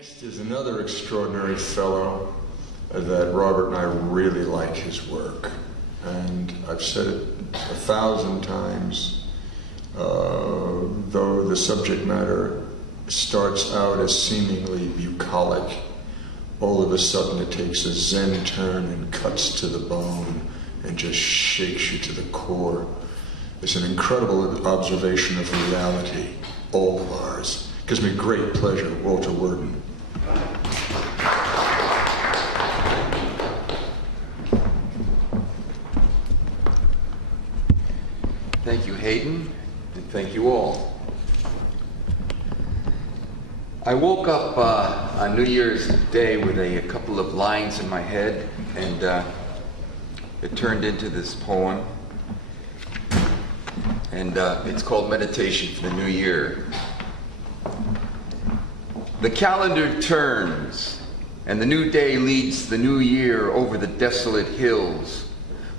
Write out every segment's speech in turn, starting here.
Next is another extraordinary fellow that Robert and I really like his work. And I've said it 1,000 times, though the subject matter starts out as seemingly bucolic, all of a sudden it takes a Zen turn and cuts to the bone and just shakes you to the core. It's an incredible observation of reality, all of ours. It gives me great pleasure, Walter Worden. Thank you, Hayden, and thank you all. I woke up on New Year's Day with a couple of lines in my head, and it turned into this poem. And it's called Meditation for the New Year. The calendar turns, and the new day leads the new year over the desolate hills.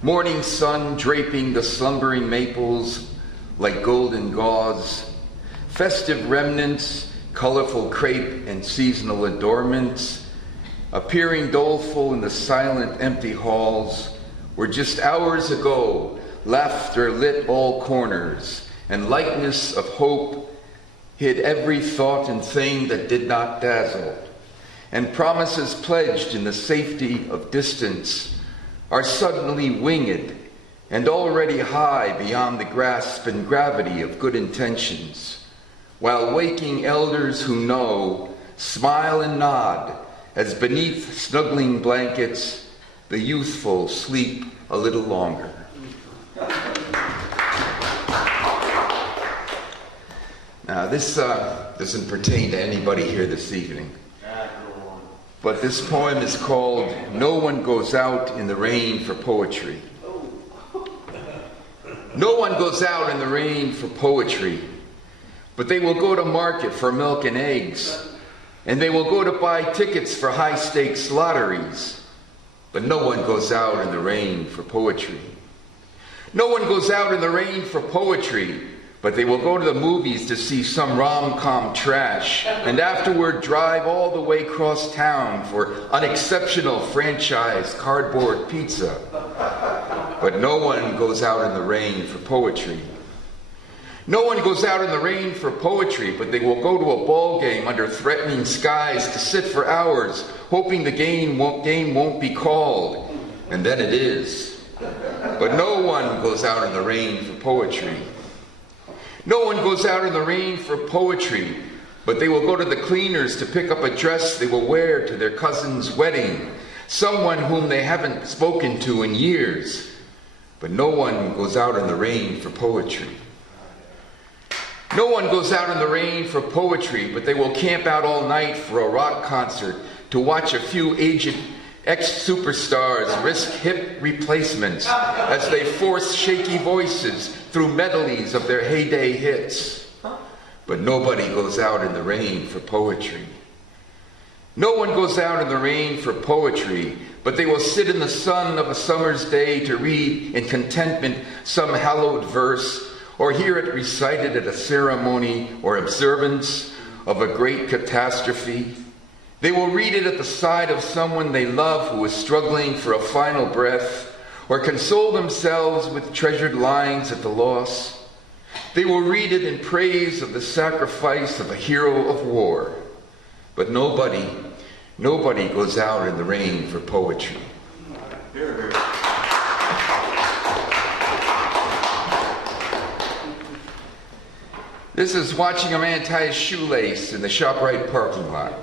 Morning sun draping the slumbering maples like golden gauze. Festive remnants, colorful crepe and seasonal adornments, appearing doleful in the silent, empty halls, where just hours ago laughter lit all corners, and lightness of hope hid every thought and thing that did not dazzle, and promises pledged in the safety of distance are suddenly winged and already high beyond the grasp and gravity of good intentions, while waking elders who know smile and nod as beneath snuggling blankets the youthful sleep a little longer. Now, this doesn't pertain to anybody here this evening, but this poem is called No One Goes Out in the Rain for Poetry. No one goes out in the rain for poetry, but they will go to market for milk and eggs, and they will go to buy tickets for high-stakes lotteries, but no one goes out in the rain for poetry. No one goes out in the rain for poetry, but they will go to the movies to see some rom-com trash, and afterward drive all the way across town for unexceptional franchise cardboard pizza. But no one goes out in the rain for poetry. No one goes out in the rain for poetry, but they will go to a ball game under threatening skies to sit for hours, hoping the game won't be called. And then it is. But no one goes out in the rain for poetry. No one goes out in the rain for poetry, but they will go to the cleaners to pick up a dress they will wear to their cousin's wedding, someone whom they haven't spoken to in years. But no one goes out in the rain for poetry. No one goes out in the rain for poetry, but they will camp out all night for a rock concert to watch a few aged ex-superstars risk hip replacements as they force shaky voices through medleys of their heyday hits. But nobody goes out in the rain for poetry. No one goes out in the rain for poetry, but they will sit in the sun of a summer's day to read in contentment some hallowed verse, or hear it recited at a ceremony or observance of a great catastrophe. They will read it at the side of someone they love who is struggling for a final breath, or console themselves with treasured lines at the loss. They will read it in praise of the sacrifice of a hero of war. But nobody goes out in the rain for poetry. This is watching a man tie his shoelace in the ShopRite parking lot.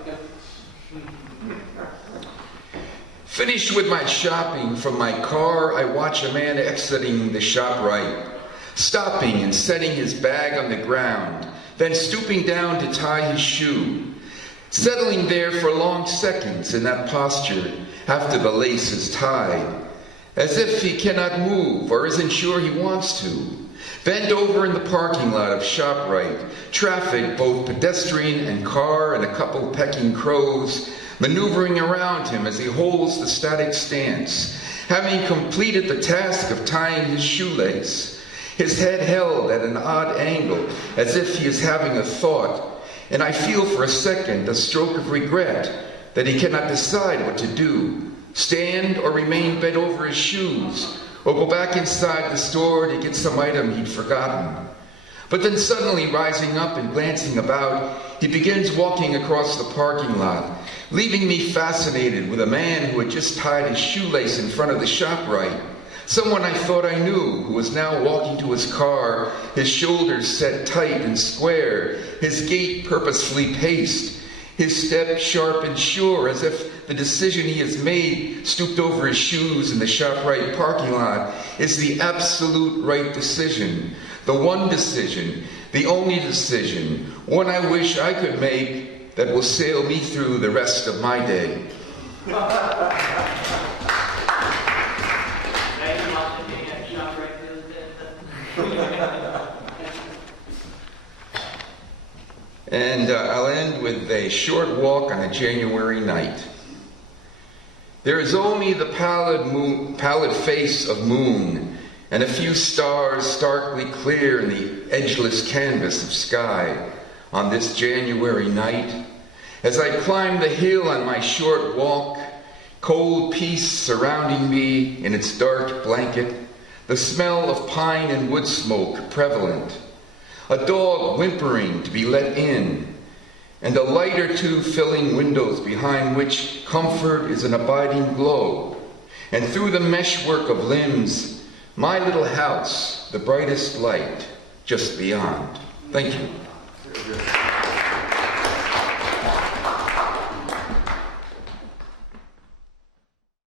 Finished with my shopping from my car, I watch a man exiting the ShopRite, stopping and setting his bag on the ground, then stooping down to tie his shoe, settling there for long seconds in that posture after the lace is tied, as if he cannot move or isn't sure he wants to. Bent over in the parking lot of ShopRite, traffic, both pedestrian and car, and a couple pecking crows, maneuvering around him as he holds the static stance, having completed the task of tying his shoelace, his head held at an odd angle as if he is having a thought, and I feel for a second a stroke of regret that he cannot decide what to do, stand or remain bent over his shoes, or go back inside the store to get some item he'd forgotten. But then suddenly rising up and glancing about, he begins walking across the parking lot, leaving me fascinated with a man who had just tied his shoelace in front of the ShopRite. Someone I thought I knew, who was now walking to his car, his shoulders set tight and square, his gait purposefully paced, his step sharp and sure, as if the decision he has made, stooped over his shoes in the ShopRite parking lot, is the absolute right decision. The one decision, the only decision, one I wish I could make that will sail me through the rest of my day. And I'll end with a short walk on a January night. There is only the pallid face of moon, and a few stars starkly clear in the edgeless canvas of sky on this January night. As I climb the hill on my short walk, cold peace surrounding me in its dark blanket, the smell of pine and wood smoke prevalent, a dog whimpering to be let in, and a light or two filling windows behind which comfort is an abiding glow, and through the meshwork of limbs, my little house, the brightest light just beyond. Thank you.